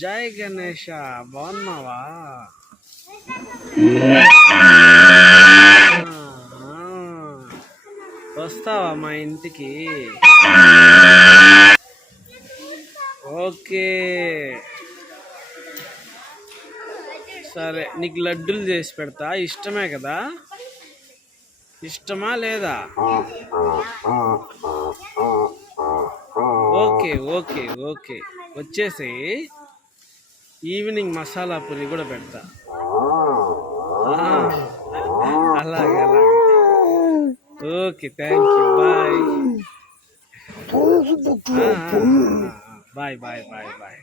జై గణేష, బాగున్నావా? వస్తావా మా ఇంటికి? ఓకే సరే, నీకు లడ్డూలు చేసి పెడతా. ఇష్టమే కదా? ఇష్టమా లేదా? ఓకే ఓకే ఓకే, వచ్చేసి ఈవినింగ్ మసాలా పూరి కూడా పెడతా. అలాగే అలాగే. Okay, thank you. Bye bye bye bye bye.